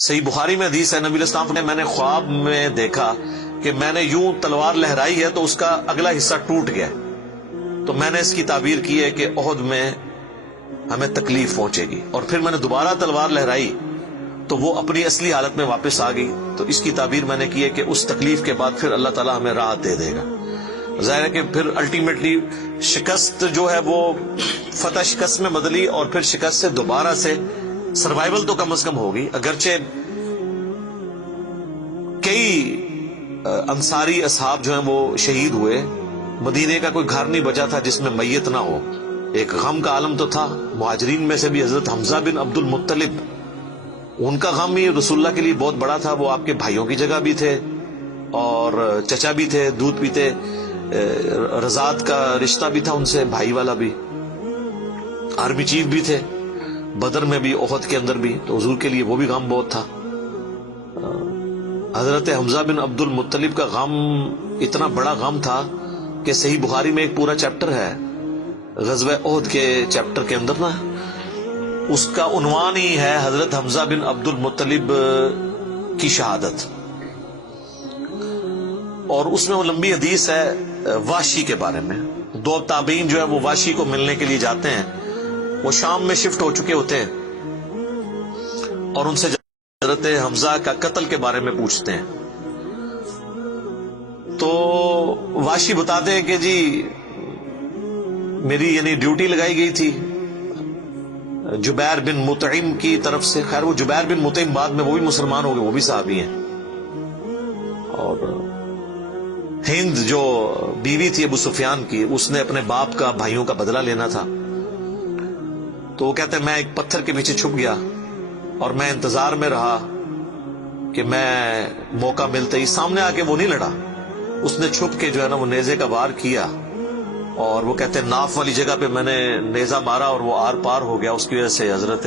صحیح بخاری میں حدیث ہے، نبی علیہ السلام نے میں نے خواب میں دیکھا کہ میں نے یوں تلوار لہرائی ہے تو اس کا اگلا حصہ ٹوٹ گیا، تو میں نے اس کی تعبیر کی ہے کہ احد میں ہمیں تکلیف پہنچے گی، اور پھر میں نے دوبارہ تلوار لہرائی تو وہ اپنی اصلی حالت میں واپس آ گئی، تو اس کی تعبیر میں نے کی ہے کہ اس تکلیف کے بعد پھر اللہ تعالیٰ ہمیں راحت دے دے گا۔ ظاہر ہے کہ پھر الٹیمیٹلی شکست جو ہے وہ فتح شکست میں بدلی، اور پھر شکست سے دوبارہ سے سروائیول تو کم از کم ہوگی، اگرچہ کئی انصاری اصحاب جو ہیں وہ شہید ہوئے، مدینے کا کوئی گھر نہیں بچا تھا جس میں میت نہ ہو، ایک غم کا عالم تو تھا۔ مہاجرین میں سے بھی حضرت حمزہ بن عبد المطلب، ان کا غم ہی رسول اللہ کے لیے بہت بڑا تھا، وہ آپ کے بھائیوں کی جگہ بھی تھے اور چچا بھی تھے، دودھ پیتے، رضاعت کا رشتہ بھی تھا ان سے، بھائی والا بھی، آرمی چیف بھی تھے، بدر میں بھی، احد کے اندر بھی، تو حضور کے لیے وہ بھی غم بہت تھا۔ حضرت حمزہ بن عبد المطلب کا غم اتنا بڑا غم تھا کہ صحیح بخاری میں ایک پورا چیپٹر ہے غزوہ احد کے چیپٹر کے اندر نا، اس کا عنوان ہی ہے حضرت حمزہ بن عبد المطلب کی شہادت، اور اس میں وہ لمبی حدیث ہے وحشی کے بارے میں۔ دو تابعین جو ہے وہ وحشی کو ملنے کے لیے جاتے ہیں، وہ شام میں شفٹ ہو چکے ہوتے ہیں، اور ان سے حضرت حمزہ کا قتل کے بارے میں پوچھتے ہیں، تو وحشی بتاتے ہیں کہ جی میری یعنی ڈیوٹی لگائی گئی تھی جبیر بن مطعم کی طرف سے۔ خیر وہ جبیر بن مطعم بعد میں وہ بھی مسلمان ہو گئے، وہ بھی صحابی ہیں، اور ہند جو بیوی تھی ابو سفیان کی، اس نے اپنے باپ کا بھائیوں کا بدلہ لینا تھا، تو وہ کہتے ہیں میں ایک پتھر کے پیچھے چھپ گیا اور میں انتظار میں رہا کہ میں موقع ملتے ہی سامنے آ کے وہ نہیں لڑا، اس نے چھپ کے جو ہے نا وہ نیزے کا وار کیا، اور وہ کہتے ہیں ناف والی جگہ پہ میں نے نیزہ مارا اور وہ آر پار ہو گیا، اس کی وجہ سے حضرت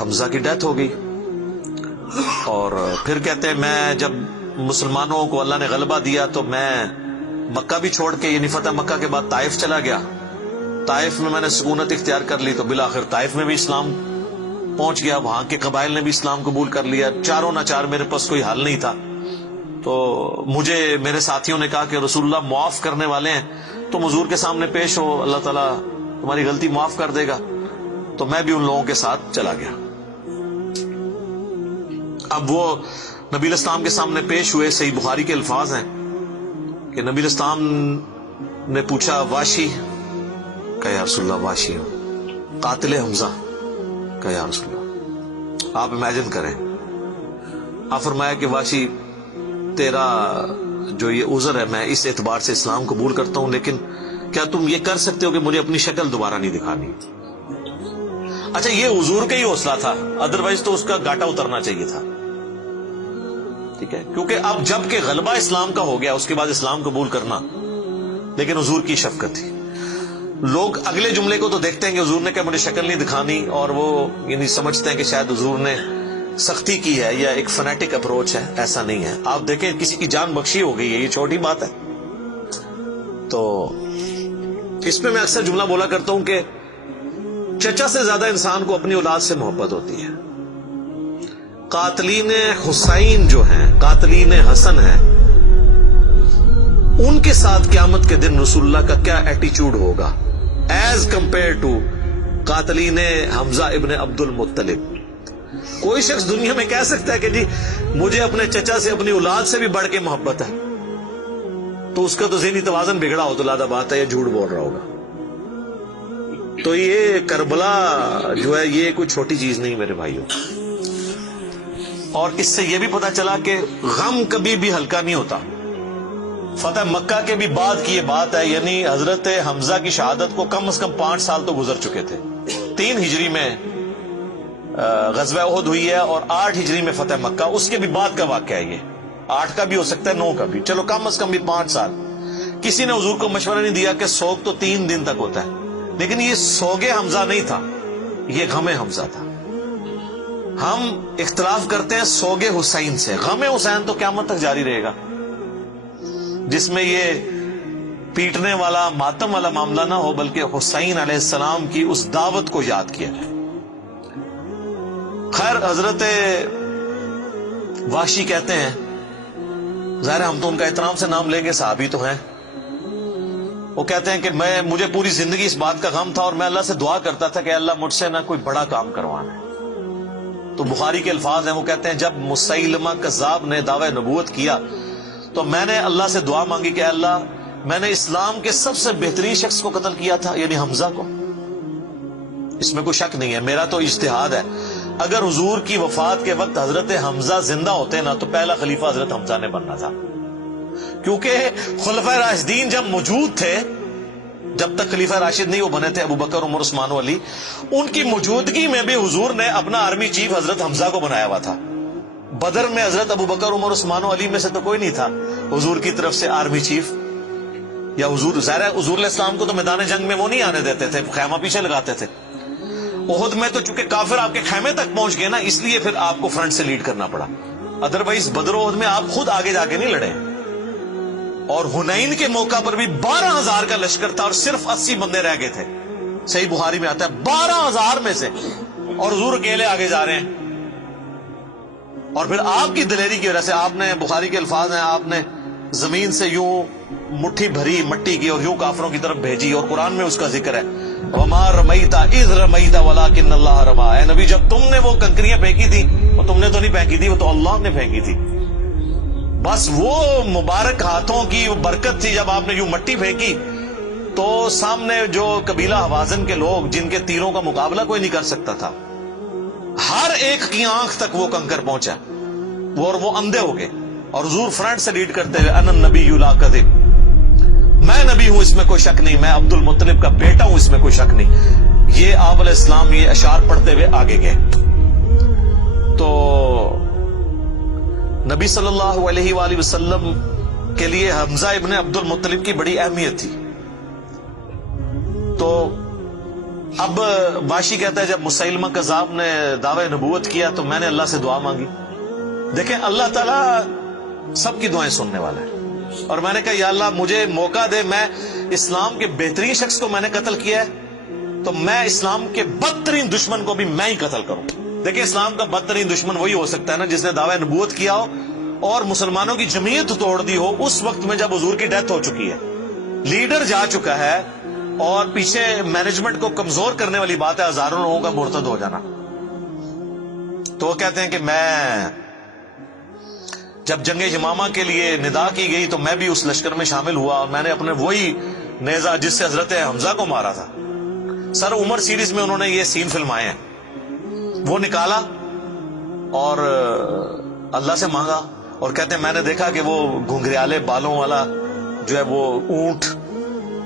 حمزہ کی ڈیتھ ہو گئی۔ اور پھر کہتے ہیں میں جب مسلمانوں کو اللہ نے غلبہ دیا تو میں مکہ بھی چھوڑ کے، یعنی فتح مکہ کے بعد طائف چلا گیا، طائف میں نے سکونت اختیار کر لی، تو بالآخر طائف میں بھی اسلام پہنچ گیا، وہاں کے قبائل نے بھی اسلام قبول کر لیا، چاروں ناچار میرے پاس کوئی حل نہیں تھا، تو مجھے میرے ساتھیوں نے کہا کہ رسول اللہ معاف کرنے والے ہیں، تم حضور کے سامنے پیش ہو، اللہ تعالیٰ تمہاری غلطی معاف کر دے گا، تو میں بھی ان لوگوں کے ساتھ چلا گیا۔ اب وہ نبی علیہ السلام کے سامنے پیش ہوئے، صحیح بخاری کے الفاظ ہیں کہ نبی علیہ السلام نے پوچھا واشی کہ یا رسول اللہ واشی ہوں، قاتل حمزہ کہ یا رسول اللہ۔ آپ امیجن کریں، آپ فرمایا کہ واشی تیرا جو یہ عذر ہے میں اس اعتبار سے اسلام قبول کرتا ہوں، لیکن کیا تم یہ کر سکتے ہو کہ مجھے اپنی شکل دوبارہ نہیں دکھانی؟ اچھا یہ حضور کا ہی حوصلہ تھا، ادروائز تو اس کا گاٹا اترنا چاہیے تھا، ٹھیک ہے، کیونکہ اب جب کہ غلبہ اسلام کا ہو گیا اس کے بعد اسلام قبول کرنا، لیکن حضور کی شفقت تھی۔ لوگ اگلے جملے کو تو دیکھتے ہیں کہ حضور نے کہا مجھے شکل نہیں دکھانی، اور وہ یعنی سمجھتے ہیں کہ شاید حضور نے سختی کی ہے یا ایک فنیٹک اپروچ ہے، ایسا نہیں ہے۔ آپ دیکھیں کسی کی جان بخشی ہو گئی ہے، یہ چھوٹی بات ہے۔ تو اس پہ میں اکثر جملہ بولا کرتا ہوں کہ چچا سے زیادہ انسان کو اپنی اولاد سے محبت ہوتی ہے۔ قاتلین حسین جو ہیں، قاتلین حسن ہیں، ان کے ساتھ قیامت کے دن رسول اللہ کا کیا ایٹیچیوڈ ہوگا ایز کمپیئر ٹو قاتلین حمزہ ابن عبد المطلب۔ کوئی شخص دنیا میں کہہ سکتا ہے کہ جی مجھے اپنے چچا سے اپنی اولاد سے بھی بڑھ کے محبت ہے، تو اس کا تو ذہنی توازن بگڑا ہو تو لادہ بات ہے، یہ جھوٹ بول رہا ہوگا۔ تو یہ کربلا جو ہے یہ کوئی چھوٹی چیز نہیں میرے بھائیوں، اور اس سے یہ بھی پتا چلا کہ غم کبھی بھی ہلکا نہیں ہوتا۔ فتح مکہ کے بھی بعد کی یہ بات ہے، یعنی حضرت حمزہ کی شہادت کو کم از کم 5 سال تو گزر چکے تھے۔ 3 ہجری میں غزوہ احد ہوئی ہے اور 8 ہجری میں فتح مکہ، اس کے بھی بعد کا واقعہ ہے، یہ 8 کا بھی ہو سکتا ہے 9 کا بھی، چلو کم از کم بھی 5 سال۔ کسی نے حضور کو مشورہ نہیں دیا کہ سوگ تو 3 دن تک ہوتا ہے، لیکن یہ سوگ حمزہ نہیں تھا، یہ غم حمزہ تھا۔ ہم اختلاف کرتے ہیں سوگ حسین سے، غم حسین تو قیامت تک جاری رہے گا، جس میں یہ پیٹنے والا ماتم والا معاملہ نہ ہو، بلکہ حسین علیہ السلام کی اس دعوت کو یاد کیا جائے۔ خیر حضرت وحشی کہتے ہیں، ظاہر ہم تو ان کا احترام سے نام لیں گے، صحابی تو ہیں، وہ کہتے ہیں کہ مجھے پوری زندگی اس بات کا غم تھا اور میں اللہ سے دعا کرتا تھا کہ اللہ مجھ سے نہ کوئی بڑا کام کروانا ہے۔ تو بخاری کے الفاظ ہیں، وہ کہتے ہیں جب مسیلمہ کذاب نے دعوی نبوت کیا تو میں نے اللہ سے دعا مانگی کہ اللہ میں نے اسلام کے سب سے بہترین شخص کو قتل کیا تھا، یعنی حمزہ کو، اس میں کوئی شک نہیں ہے، میرا تو اجتہاد ہے، اگر حضور کی وفات کے وقت حضرت حمزہ زندہ ہوتے نا تو پہلا خلیفہ حضرت حمزہ نے بننا تھا، کیونکہ خلفائے راشدین جب موجود تھے، جب تک خلیفہ راشد نہیں وہ بنے تھے ابو بکر، عمر، عثمان و علی، ان کی موجودگی میں بھی حضور نے اپنا آرمی چیف حضرت حمزہ کو بنایا ہوا تھا۔ بدر میں حضرت ابو بکر، عمر، عثمان و علی میں سے تو کوئی نہیں تھا حضور کی طرف سے آرمی چیف، یا حضور ظاہر ہے حضور علیہ السلام کو تو میدان جنگ میں وہ نہیں آنے دیتے تھے، خیمہ پیچھے لگاتے تھے۔ احد میں تو چونکہ کافر آپ کے خیمے تک پہنچ گئے نا، اس لیے پھر آپ کو فرنٹ سے لیڈ کرنا پڑا، ادروائز بدر و احد میں آپ خود آگے جا کے نہیں لڑے۔ اور حنین کے موقع پر بھی 12,000 کا لشکر تھا اور صرف 80 بندے رہ گئے تھے، صحیح بخاری میں آتا ہے 12,000 میں سے، اور حضور اکیلے آگے جا رہے ہیں۔ اور پھر آپ کی دلیری کی وجہ سے آپ نے، بخاری کے الفاظ ہیں، آپ نے زمین سے یوں مٹھی بھری مٹی کی اور یوں کافروں کی طرف بھیجی، اور قرآن میں اس کا ذکر ہے وَمَا رَمَيْتَ إِذْ رَمَيْتَ وَلَكِنَّ اللَّهَ رَمَىٰ، اے نبی جب تم نے وہ کنکریاں پھینکی تھی وہ تم نے تو نہیں پھینکی تھی، وہ تو اللہ نے پھینکی تھی، بس وہ مبارک ہاتھوں کی برکت تھی۔ جب آپ نے یوں مٹی پھینکی تو سامنے جو قبیلہ حوازن کے لوگ جن کے تیروں کا مقابلہ کوئی نہیں کر سکتا تھا، ہر ایک کی آنکھ تک وہ کنکر پہنچا، وہ اندھے ہو گئے، اور حضور فرنٹ سے لیڈ کرتے ہوئے انا النبی لا کذب، میں نبی ہوں اس میں کوئی شک نہیں، میں عبد المطلب کا بیٹا ہوں اس میں کوئی شک نہیں، یہ آپ علیہ السلام یہ اشعار پڑھتے ہوئے آگے گئے۔ تو نبی صلی اللہ علیہ وآلہ وسلم کے لیے حمزہ ابن عبد المطلب کی بڑی اہمیت تھی۔ تو اب واشی کہتا ہے جب مسیلمہ کذاب نے دعوی نبوت کیا تو میں نے اللہ سے دعا مانگی۔ دیکھیں اللہ تعالیٰ سب کی دعائیں سننے والا ہے، اور میں نے کہا یا اللہ مجھے موقع دے، میں اسلام کے بہترین شخص کو میں نے قتل کیا ہے تو میں اسلام کے بدترین دشمن کو بھی میں ہی قتل کروں۔ دیکھیں اسلام کا بدترین دشمن وہی ہو سکتا ہے نا جس نے دعوی نبوت کیا ہو اور مسلمانوں کی جمعیت توڑ دی ہو اس وقت میں جب حضور کی ڈیتھ ہو چکی ہے، لیڈر جا چکا ہے، اور پیچھے مینجمنٹ کو کمزور کرنے والی بات ہے ہزاروں لوگوں کا مرتد ہو جانا۔ تو وہ کہتے ہیں کہ میں جب جنگ یمامہ کے لیے ندا کی گئی تو میں بھی اس لشکر میں شامل ہوا، اور میں نے اپنے وہی نیزہ جس سے حضرت حمزہ کو مارا تھا، سر عمر سیریز میں انہوں نے یہ سین فلمائے ہیں، وہ نکالا اور اللہ سے مانگا، اور کہتے ہیں میں نے دیکھا کہ وہ گھنگریالے بالوں والا جو ہے وہ اونٹ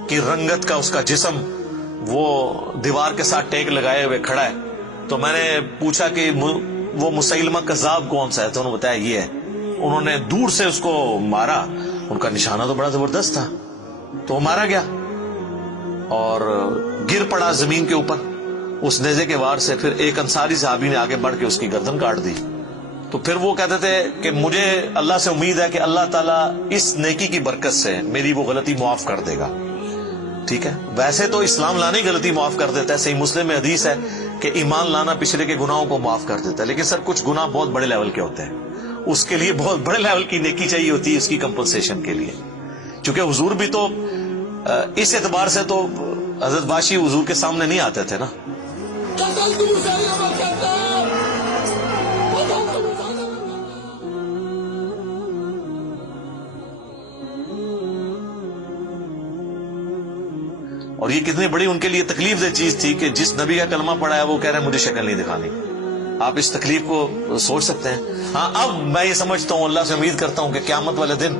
کی رنگت کا اس کا جسم وہ دیوار کے ساتھ ٹیک لگائے ہوئے کھڑا ہے۔ تو میں نے پوچھا کہ وہ مسیلمہ کذاب کون سا ہے، تو انہوں نے بتایا یہ ہے۔ انہوں نے دور سے اس کو مارا، ان کا نشانہ تو بڑا زبردست تھا، تو وہ مارا گیا اور گر پڑا زمین کے اوپر اس نیزے کے وار سے۔ پھر ایک انصاری صحابی نے آگے بڑھ کے اس کی گردن کاٹ دی۔ تو پھر وہ کہتے تھے کہ مجھے اللہ سے امید ہے کہ اللہ تعالیٰ اس نیکی کی برکت سے میری وہ غلطی معاف کر دے گا۔ ٹھیک ہے، ویسے تو اسلام لانے کی غلطی معاف کر دیتا ہے، صحیح مسلم میں حدیث ہے کہ ایمان لانا پچھلے کے گناہوں کو معاف کر دیتا ہے، لیکن سر کچھ گناہ بہت بڑے لیول کے ہوتے ہیں، اس کے لیے بہت بڑے لیول کی نیکی چاہیے ہوتی ہے اس کی کمپنسیشن کے لیے، چونکہ حضور بھی تو اس اعتبار سے تو حضرت واشی حضور کے سامنے نہیں آتے تھے نا۔ اور یہ کتنی بڑی ان کے لیے تکلیف دہ چیز تھی کہ جس نبی کا کلمہ پڑھا ہے وہ کہہ رہے ہیں مجھے شکل نہیں دکھانی۔ آپ اس تکلیف کو سوچ سکتے ہیں۔ ہاں اب میں یہ سمجھتا ہوں، اللہ سے امید کرتا ہوں کہ قیامت والے دن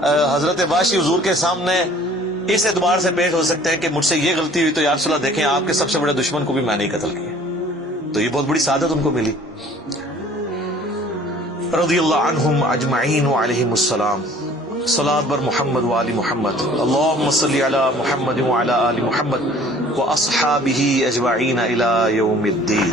حضرت واشی حضور کے سامنے اس اعتبار سے پیش ہو سکتے ہیں کہ مجھ سے یہ غلطی ہوئی تو یا رسول اللہ دیکھیں آپ کے سب سے بڑے دشمن کو بھی میں نہیں قتل کیا، تو یہ بہت بڑی سعادت ان کو ملی۔ رضی اللہ عنہم اجمعین وعلیہم السلام۔ صلاۃ بر محمد وآل محمد، اللہم صلی علی محمد وعلی آل محمد واصحابہ اجمعین الی یوم الدین۔